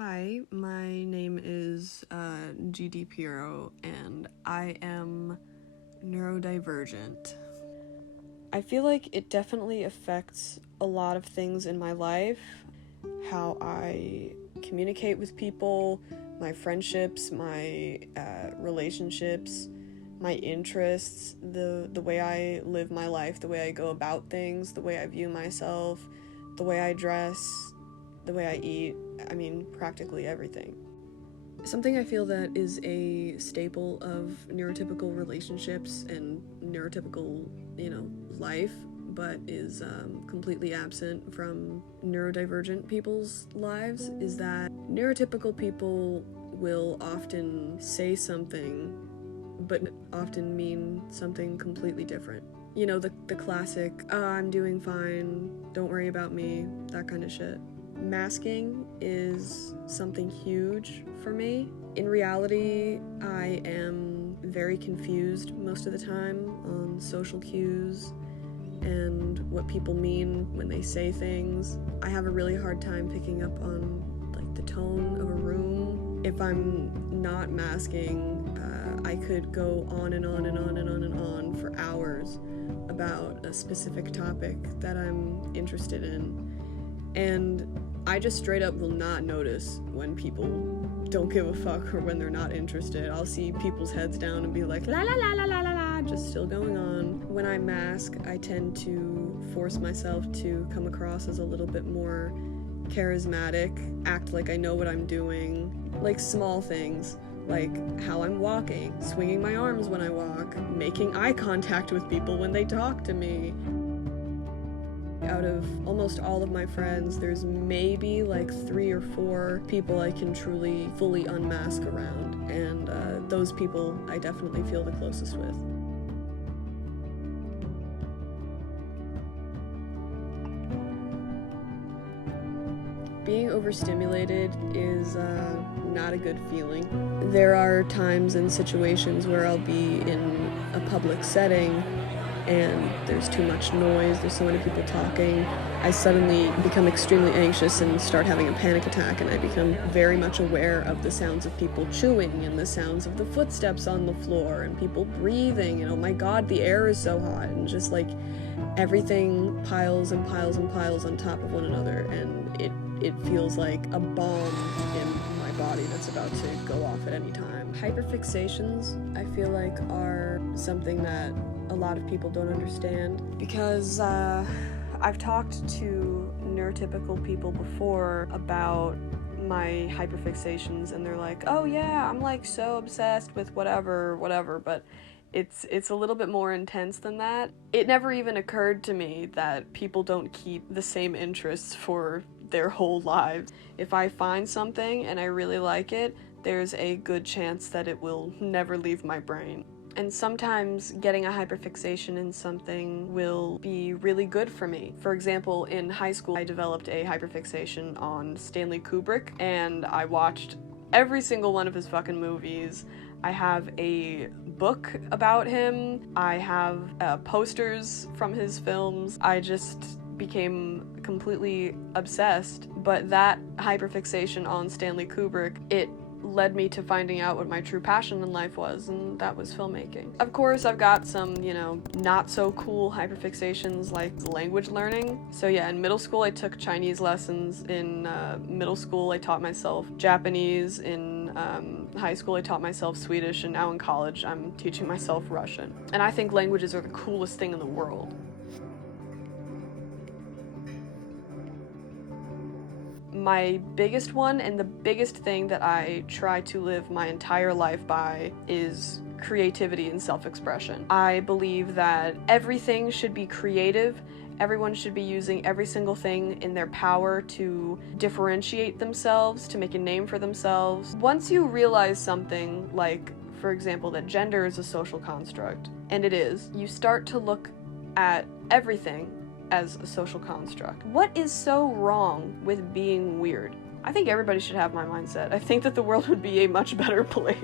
Hi, my name is G DiPierro, and I am neurodivergent. I feel like it definitely affects a lot of things in my life, how I communicate with people, my friendships, my relationships, my interests, the way I live my life, the way I go about things, the way I view myself, the way I dress, the way I eat. I mean, practically everything. Something I feel that is a staple of neurotypical relationships and neurotypical, life, but is completely absent from neurodivergent people's lives is that neurotypical people will often say something, but often mean something completely different. You know, the classic, I'm doing fine, don't worry about me, that kind of shit. Masking is something huge for me. In reality, I am very confused most of the time on social cues and what people mean when they say things. I have a really hard time picking up on the tone of a room. If I'm not masking, I could go on and on and on and on and on for hours about a specific topic that I'm interested in. And I just straight up will not notice when people don't give a fuck or when they're not interested. I'll see people's heads down and be like, la la la la la la la, just still going on. When I mask, I tend to force myself to come across as a little bit more charismatic, act like I know what I'm doing, like small things, like how I'm walking, swinging my arms when I walk, making eye contact with people when they talk to me. Out of almost all of my friends, there's maybe 3 or 4 people I can truly, fully unmask around, and those people I definitely feel the closest with. Being overstimulated is not a good feeling. There are times and situations where I'll be in a public setting and there's too much noise, there's so many people talking. I suddenly become extremely anxious and start having a panic attack, and I become very much aware of the sounds of people chewing and the sounds of the footsteps on the floor and people breathing, and oh my god, the air is so hot, and just everything piles and piles and piles on top of one another, and it feels like a bomb in my body that's about to go off at any time. Hyperfixations, I feel like, are something that a lot of people don't understand, because I've talked to neurotypical people before about my hyperfixations, and they're like, oh yeah, I'm so obsessed with whatever, but it's a little bit more intense than that. It never even occurred to me that people don't keep the same interests for their whole lives. If I find something and I really like it, there's a good chance that it will never leave my brain. And sometimes getting a hyperfixation in something will be really good for me. For example, in high school, I developed a hyperfixation on Stanley Kubrick, and I watched every single one of his fucking movies. I have a book about him. I have posters from his films. I just became completely obsessed. But that hyperfixation on Stanley Kubrick, it led me to finding out what my true passion in life was, and that was filmmaking. Of course, I've got some, not so cool hyperfixations like language learning. So yeah, in middle school I took Chinese lessons. In middle school I taught myself Japanese. In high school I taught myself Swedish, and now in college I'm teaching myself Russian. And I think languages are the coolest thing in the world. My biggest one, and the biggest thing that I try to live my entire life by, is creativity and self-expression. I believe that everything should be creative. Everyone should be using every single thing in their power to differentiate themselves, to make a name for themselves. Once you realize something, like, for example, that gender is a social construct, and it is, you start to look at everything as a social construct. What is so wrong with being weird? I think everybody should have my mindset. I think that the world would be a much better place.